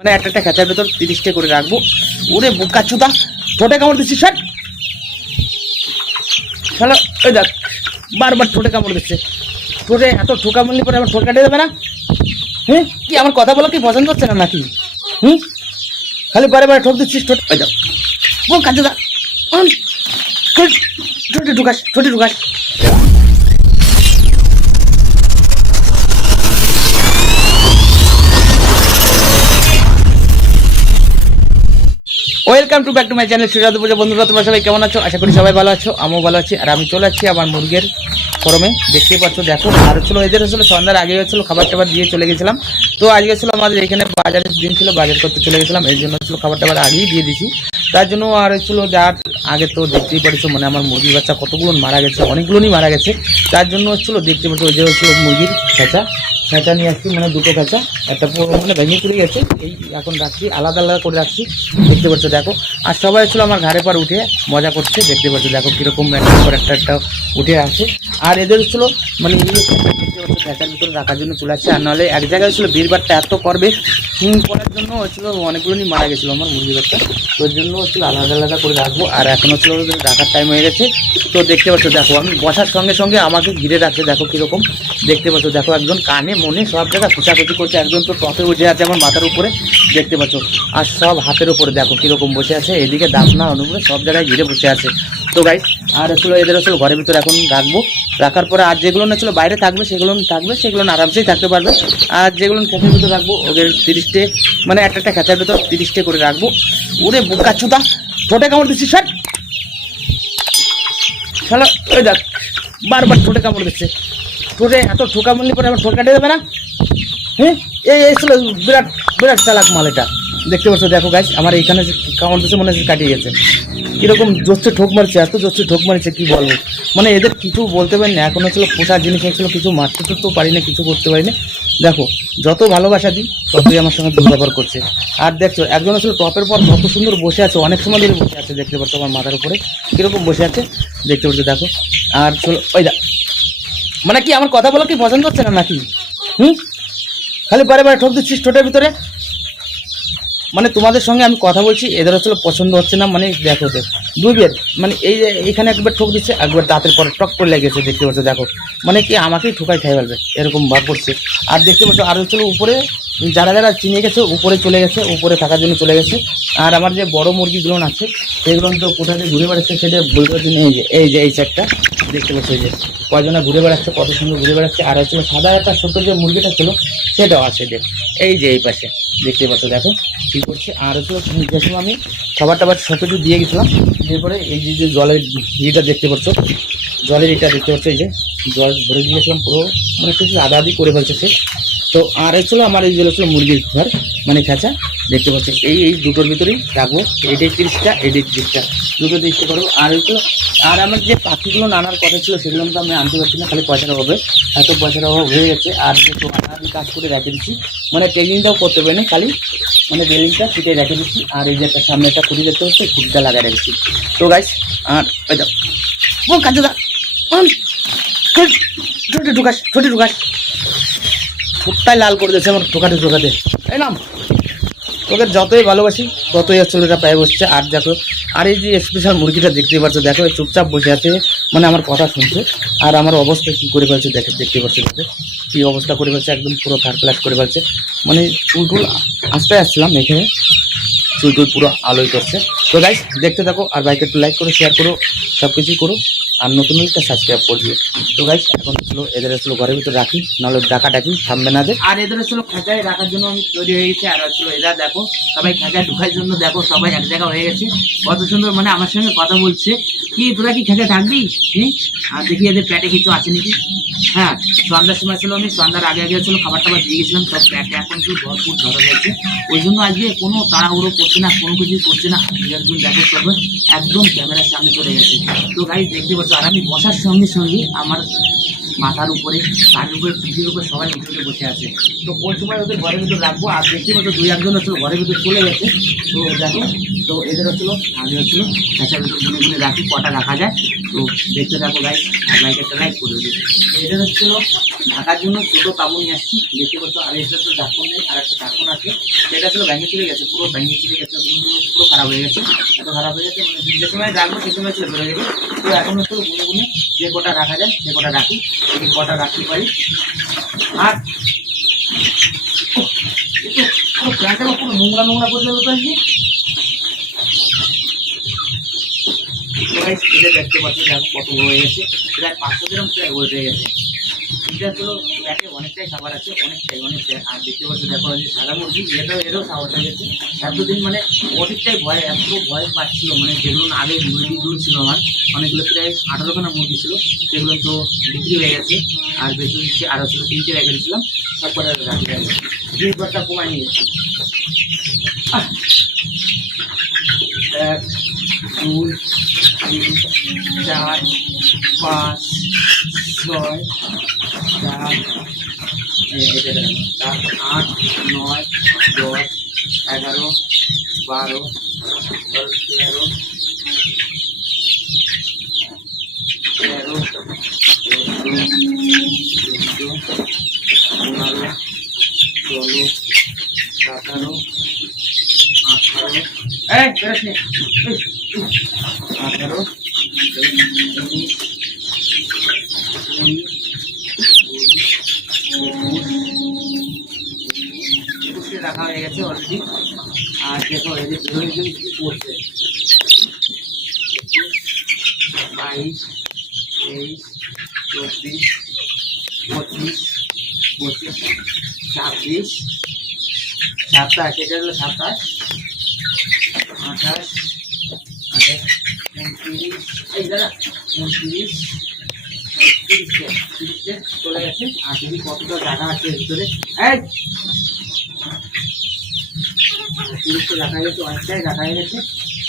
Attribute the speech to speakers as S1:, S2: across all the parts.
S1: মানে একটা একটা খেঁচার ভেতর তিরিশটা করে রাখব। ওরে বোকা চুদা, ঠোঁটে কামড় দিচ্ছি ষাট শালা ওই দেখ, বারবার ঠোঁটে কামড় দিচ্ছে। ঠোঁটে এত ঠোকা মরলে পরে আমার ঠোঁট কাটে দেবে না? হুম? কি, আমার কথা বলো কি পছন্দ হচ্ছে না নাকি? হুম? খালি বারে বারে ঠোক দিচ্ছিস, ঠোঁট ওই দেখ। বোকা চুদা ঠোঁটে ঢুকাস ঠোঁটে ঢুকাস। Welcome to back to my channel Shriradha Puja বন্ধুরা, তোমরা সবাই কেমন আছো? আশা করি সবাই ভালো আছো, আমিও ভালো আছি। আর আমি চলে যাচ্ছি আমার মুরগের ফরমে। দেখতেই পাচ্ছ, দেখো, আর হচ্ছিল এদের হচ্ছিল, সন্ধ্যার আগে হচ্ছিল খাবার টাবার দিয়ে চলে গেছিলাম। তো আজকে ছিল আমাদের এখানে বাজারের দিন ছিল, বাজার করতে চলে গেছিলাম, এই জন্য হচ্ছিল খাবার টাবার আগেই দিয়ে দিছি তার জন্য আর হচ্ছিল যার আগে তো দেখতেই পারিছো মানে আমার মুরগির বাচ্চা কতগুলো মারা গেছে, অনেকগুলোই মারা গেছে। তার জন্য হচ্ছিল, দেখতে পাচ্ছ ওই যে হচ্ছিল মুরগির খেঁচা খেঁচা নিয়ে আসছি মানে দুটো খেঁচা একটা পুরো মানে ভেঙে পড়ে গেছে, এই এখন রাখছি, আলাদা আলাদা করে রাখছি, দেখতে পাচ্ছ, দেখো। আর সবাই ছিল আমার ঘাড়ে পার উঠে মজা করছে, দেখতে পাচ্ছ, দেখো কীরকম একটা পর একটা একটা উঠে আছে আর এদের ছিল মানে খেঁচার ভিতরে রাখার জন্য চলে আসছে আর নাহলে এক জায়গায় ছিল বীরবারটা এত করবে হুম করার জন্য হচ্ছিল অনেকগুলো নিয়ে মারা গেছিল আমার মুরগি বাচ্চা। তো ওর জন্য হচ্ছিল আলাদা আলাদা করে রাখব। আর এখন হচ্ছিল রাখার টাইম হয়ে গেছে। তো দেখতে পাচ্ছ, দেখো, আমি বসার সঙ্গে সঙ্গে আমাকে ঘিরে রাখছে, দেখো কীরকম। দেখতে পাচ্ছ, দেখো একজন কানে মনে সব জায়গায় খোঁচাখুচি করছে। একজন তো টপে উঠে আছে আমার মাথার উপরে, দেখতে পাচ্ছ। আর সব হাতের উপরে দেখো কীরকম বসে আছে, এদিকে দাপনা অনুপুরে সব জায়গায় ঘিরে বসে আছে। তো গাইস আর হচ্ছিল এদের হচ্ছিল ঘরের ভিতরে এখন রাখব। রাখার পরে আর যেগুলো না ছিল বাইরে থাকবে, সেগুলো থাকবে, সেগুলো আরামসেই থাকতে পারবে। আর যেগুলো খেঁচার ভিতরে রাখব, ওদের তিরিশটে মানে একটা একটা খেঁচার ভিতর তিরিশটে করে রাখব। ওরে বোকা চুদা ঠোঁটে কামড় দিচ্ছি স্যার শালা ওই দেখ, বারবার ঠোঁটে কামড় দিচ্ছে। ঠোঁটে এত ঠোকা মরলে পরে আমার কাটিয়ে দেবে না? হ্যাঁ এই এই ছিল বিরাট বিরাট চালাক মাল এটা। দেখতে পাচ্ছ, দেখো গাছ আমার এইখানে কামড় দিচ্ছে মনে হচ্ছে কাটিয়ে গেছে। কীরকম জোরছে ঠোক মারছে, এত জোরছে ঠোক মারছে, কী বলব? মানে এদের কিছু বলতে পারি না, এখন হচ্ছিল পোষার জিনিস হচ্ছিল কিছু মারতে তো পারি না, কিছু করতে পারি না। দেখো, যত ভালোবাসা দিই, ততই আমার সঙ্গে দুর্ব্যবহার করছে। আর দেখছ, একজন হচ্ছিল টপের পর কত সুন্দর বসে আছে, অনেক সময় ধরে বসে আছে, দেখতে পাচ্ছ আমার মাথার উপরে। কীরকম বসে আছে, দেখতে পাচ্ছ, দেখো। আর চলো ওই দা মানে কি, আমার কথা বলো কি পছন্দ হচ্ছে না নাকি? হুম? খালি বারে বারে ঠোক দিচ্ছিস ঠোঁটের ভিতরে? মানে তোমাদের সঙ্গে আমি কথা বলছি, এদের আসলে পছন্দ হচ্ছে না মানে দেখো তো দুই বের মানে এই যে এখানে একবার ঠোক দিচ্ছে, একবার দাঁতের পরে টক করে লেগেছে, দেখতে পাচ্ছ, দেখো। মানে কি আমাকেই ঠোকাই খাই ফেলবে, এরকম ভাব করছে। আর দেখতে পাচ্ছ, আর হচ্ছিল উপরে যারা যারা চিনে গেছে, উপরে চলে গেছে, উপরে থাকার জন্য চলে গেছে, আর আমার যে বড় মুরগিগুলো আছে সেগুলো তো কোথা থেকে ঘুরে বেড়াচ্ছে সেটা বলবার জন্য এই যে এই যে, এই চারটা দেখতে পাচ্ছ যে কয়জনা ঘুরে বেড়াচ্ছে, কত সুন্দর ঘুরে বেড়াচ্ছে, আর হচ্ছে সাদা একটা ছোট্ট যে মুরগিটা ছিল, সেটাও আছে দেখ এই যে, এই পাশে দেখতে পাচ্ছ, দেখো কী করছে। আর হচ্ছে যে আমি খাবার টাবার সব কিছু দিয়ে গেছিলাম, এরপরে এই যে যে জলের ইয়েটা দেখতে পাচ্ছ, জলের এটা দেখতে পাচ্ছ, এই যে জল ভরে দিয়েছিলাম পুরো মানে কিছু আদা আদি করে ফেলছে সে। তো আর হচ্ছিল আমার এই হচ্ছিল মুরগির ঘর মানে খাঁচা দেখতে পাচ্ছি এই এই দুটোর ভিতরেই রাখব এটাই তিরিশটা এটাই তিরিশটা দুটো তিরিশটা করব আর হচ্ছিল আর আমার যে পাখিগুলো নানার কথা ছিল সেগুলো তো আমি আনতে পারছি না খালি পয়সার অভাবে এত পয়সার অভাব হয়ে গেছে আর যে তো আমি কাজ করে রেখে দিচ্ছি মানে ট্রেনিংটাও করতে পারি না খালি মানে বেলিংটা সেটাই রেখে দিচ্ছি আর এই যে একটা সামনে একটা খুঁটি দেখতে হচ্ছে খুঁটিটা লাগাই রেখেছি তো গাইস আর ওই যাও ও কাজে দা ছোটি ঢুকাস ছোটি ঢুকাস ঠোঁটটাই লাল করে দিয়েছে আমার ঠোকাতে ঠোকাতে। এই নাম। তোকে যতই ভালোবাসি ততই আসলে এটা পায়ে বসছে। আর দেখো আর এই যে স্পেশাল মুরগিটা দেখতেই পাচ্ছ দেখো চুপচাপ বসে আছে মানে আমার কথা শুনছে। আর আমার অবস্থা কী করে ফেলছে দেখে দেখতে পাচ্ছি দেখো। কী অবস্থা করে ফেলছে একদম পুরো থার্ড ক্লাস করে ফেলছে। মানে চুল টুল আসতে আসছিলাম এখানে। চুল টুল পুরো আলোয় করছে তো গাইস দেখতে থাকো আর বাইকে একটু লাইক করো শেয়ার করো সব কিছুই করো। আর নতুন একটা সাবস্ক্রাইব করবে। তো গাইস এখন ছিল এদের ছিল ঘরের ভিতরে রাখি, নাহলে ডাকা ডাকি, থামবে না আর এদের ছিল খাঁচায় রাখার জন্য আমি তৈরি হয়ে গেছি, আর ছিল এরা দেখো, সবাই খাঁচায় ঢুকার জন্য দেখো, সবাই এক জায়গা হয়ে গেছে। কত সুন্দর মানে আমার সঙ্গে কথা বলছে। কি, তোরা কি খেতে থাকবি? আর দেখি এদের প্যাটে কিছু আছে নাকি? হ্যাঁ সন্ধ্যার সময় ছিল আমি, সন্ধ্যার আগে আগে ছিল খাবার টাবার দিয়ে গেছিলাম, সব প্যাটে এখন শুধু ভরপুর ধরা যাচ্ছে ওই জন্য আজকে কোনো তাড়াহুড়ো করছে না, কোনো কিছু করছে না। একজন দেখো সব একদম ক্যামেরার সামনে চলে গেছে। তো গাড়ি দেখতে পাচ্ছ, আর আমি বসার সঙ্গে সঙ্গে আমার মাথার উপরে কানের উপরে, পিঠের উপরে সবাই উঠে বসে আছে। তো কোন সময় ওদের ঘরের ভিতরে রাখব, আর দেখছি মতো দুই একজন হচ্ছিল ঘরের ভিতরে চলে গেছে। তো দেখো, তো এদের হচ্ছিল, আমি হচ্ছিল ভিতর গুনে গুনে রাখি, কটা রাখা যায়। তো দেখতে থাকো লাইক আর লাইক একটা লাইক করে দিও এটা হচ্ছিল ঢাকার জন্য ছোটো কাবু নিয়ে আসছি দেখতে পাচ্ছ আর এটা তো ঢাকন নেই আর একটা ঢাকন আছে সেটা ছিল ভেঙে চলে গেছে পুরো ভেঙে চলে গেছে পুরো খারাপ হয়ে গেছে এত খারাপ হয়ে গেছে মানে যে সময় রাখব সে সময় ছিল ধরে গেছে তো এখন হচ্ছে গুনে গুনে যে কটা রাখা যায় সে কটা রাখি এই কটা রাখতে পারি আর পুরো প্যান্টটা পুরো নোংরা নোংরা করে দেবো তো আজকে গাইস দেখতে পাচ্ছ দেখো কত হয়ে গেছে। প্রায় পাঁচশো গ্রাম প্রায় ওয়েট হয়ে গেছে। এটা প্যাকে অনেকটাই খাবার আছে, অনেকটাই অনেকটাই। আর দেখতে পাচ্ছ, দেখো যে সাদা মুরগি, এটাও এটাও খাবার গেছে। এতদিন মানে অনেকটাই ভয়, এত ভয় পাচ্ছিল মানে যেগুলো আগে মুরগি দূর ছিল আমার, অনেকগুলো প্রায় আঠারোখানা মুরগি ছিল, সেগুলো তো বিক্রি হয়ে গেছে। আর বেশি দিচ্ছি আরও ছিল, তিনটে রেখে দিয়েছিলাম, তারপরে রাখি যাবে ঘরটা কমাই নিয়ে আহ! এক দুই, তিন, চার, পাঁচ, ছয় চার আট, নয়, দশ, এগারো, বারো, তেরো তেরো, চোদ্দ চোদ্দ পনেরো ষোলো সতেরো আঠারো এই বেরোস নে। এই, এই, আঠারো উনিশ কুড়ি একুশে রাখা হয়ে গেছে অলরেডি আর দেখো এই করছে? বাইশ, তেইশ, চব্বিশ, পঁচিশ পঁচিশ, ছাব্বিশ, সাতাশ, এটা হলো সাতাশ, আঠাশ আঠাশ, উনত্রিশ, এই দাদা উনত্রিশ তিরিশে তিরিশে চলে গেছে। আর যদি কতটা জায়গা আছে ভিতরে। এই তিরিশে রাখা গেছে, অনেকটাই রাখা গেছে।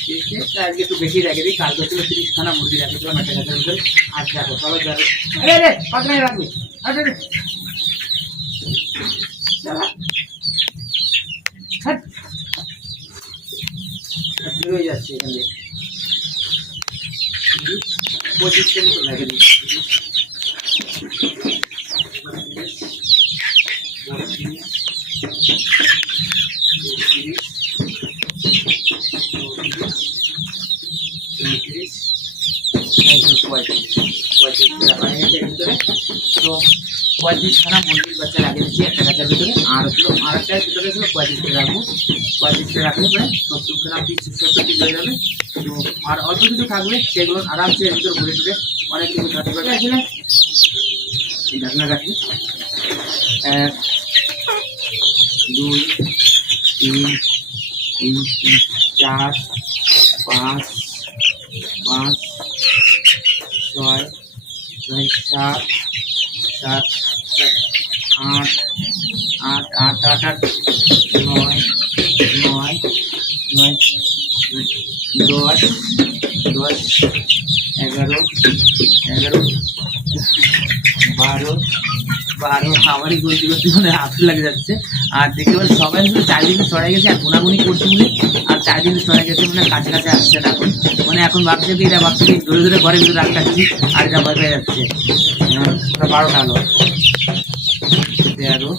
S1: তিরিশে আজকে একটু বেশি রেখে দিই কাল তো ছিল তিরিশখানা মুরগি রেখেছিলাম একটা গাছের ভিতরে আজ দেখো সবাই দেখো। আরে রে পাতলাই রাখবি। আরে রে বেরোয় যাচ্ছে এখান থেকে মতো লাগে দিচ্ছি। তো পঁয়ত্রিশ খানা মুরগির বাচ্চা লাগিয়ে দিচ্ছি একটা গাছের ভিতরে আর হলো আর একটা ভিতরে ছিল পঁয়ত্রিশটা রাখব পঁয়ত্রিশটা রাখলে প্রায় সত্তর খানা পিস হয়ে যাবে তো আর অল্প কিছু থাকবে সেগুলো আরামসে এর ভিতরে ঘুরে ঘুরে অনেক কিছু থাকতে পারবে আসলে রাখি এক দুই তিন তিন তিন চার পাঁচ পাঁচ ছয় ছয় সাত সাত সাত আট আট আট আট আট নয় নয় দশ দশ এগারো এগারো বারো বারো আমারই গলতি করতে মানে হাত লাগে যাচ্ছে আর দেখতে পাচ্ছি সবাই শুধু চারিদিকে সরে গেছে আর গুনাগুনি করছে বলে আর চারিদিকে সরে গেছে মানে কাছে আসছে না এখন মানে এখন ভাবছে কি ধরে ধরে ঘরের ভিতরে রাখতে আর এটা ভয় পেয়ে যাচ্ছে হ্যাঁ, বারোটা হলো তেরো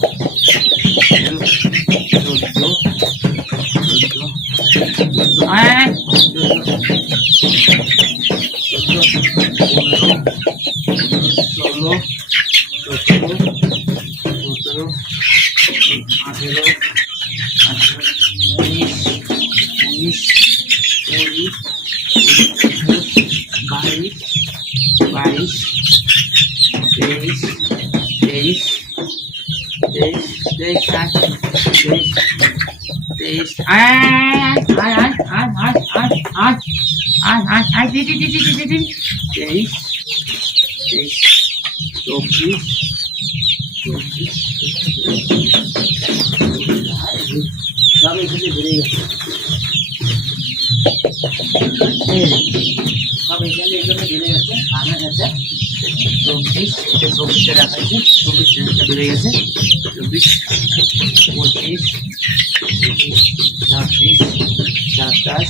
S1: ষোলো সতেরো সতেরো আঠেরো আঠেরো উনিশ উনিশ তেইশ তেইশ চব্বিশ চব্বিশ সব এখানে বেড়ে গেছে সব এখানে এখানে বেড়ে গেছে চব্বিশ এটা চব্বিশটা রাখা চব্বিশ এটা বেড়ে গেছে চব্বিশ পঁচিশ ছাব্বিশ সাতাশ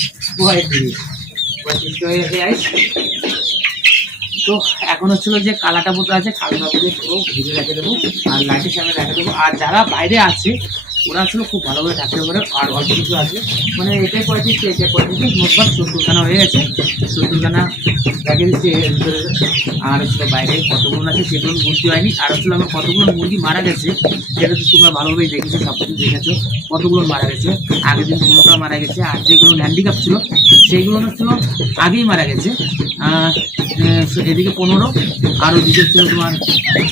S1: দিয়ে। তো এখন হচ্ছিল যে কালাটা বোতল আছে, কালাটা মতো পুরো ঘিরে রেখে দেবো, আর লাইটের সামনে রেখে দেবো আর যারা বাইরে আছে ওরা আসলে খুব ভালোভাবে থাকতে পারে, আর অল্প কিছু আছে। মানে এটাই পঁয়ত্রিশ এটাই পঁয়ত্রিশ মোটমাট সত্তরখানা হয়ে গেছে। সত্তরখানা রেখে দিচ্ছি এর ভিতরে আর হচ্ছিল বাইরে কতগুলো আছে সেগুলো বুঝতে হয়নি আর আসলে আমার কতগুলো মুরগি মারা গেছে, সেটা তো তোমরা ভালোভাবেই দেখেছ সব কিছু দেখেছ, কতগুলো মারা গেছে। আগের দিন পনেরোটা মারা গেছে, আর যেগুলো হ্যান্ডিক্যাপ ছিল, সেইগুলো হচ্ছিল আগেই মারা গেছে। এদিকে পনেরো, আর ওদিকে ছিল তোমার,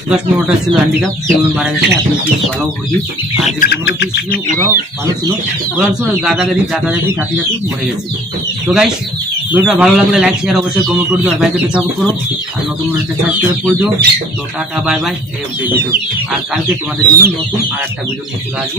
S1: দশ পনেরোটা ছিল হ্যান্ডিক্যাপ সেগুলো মারা গেছে দুই ভালো মুরগি। আর যে পনেরো পিস ছিল ওরাও ভালো ছিল। ওরাও ছিল গাদাগাদি গাদাগাদি কাটি কাটি মরে গেছে। তো গাইস ভিডিওটা ভালো লাগলে লাইক শেয়ার অবশ্যই কমেন্ট করে দিও, আর বাইকে সাপোর্ট করো। আর নতুন ভিডিওটা সাবস্ক্রাইব করে দিও। তো টাটা বাই বাই এই অবধি ভিডিও আর কালকে তোমাদের জন্য নতুন আর একটা ভিডিও নিয়ে চলে আসব।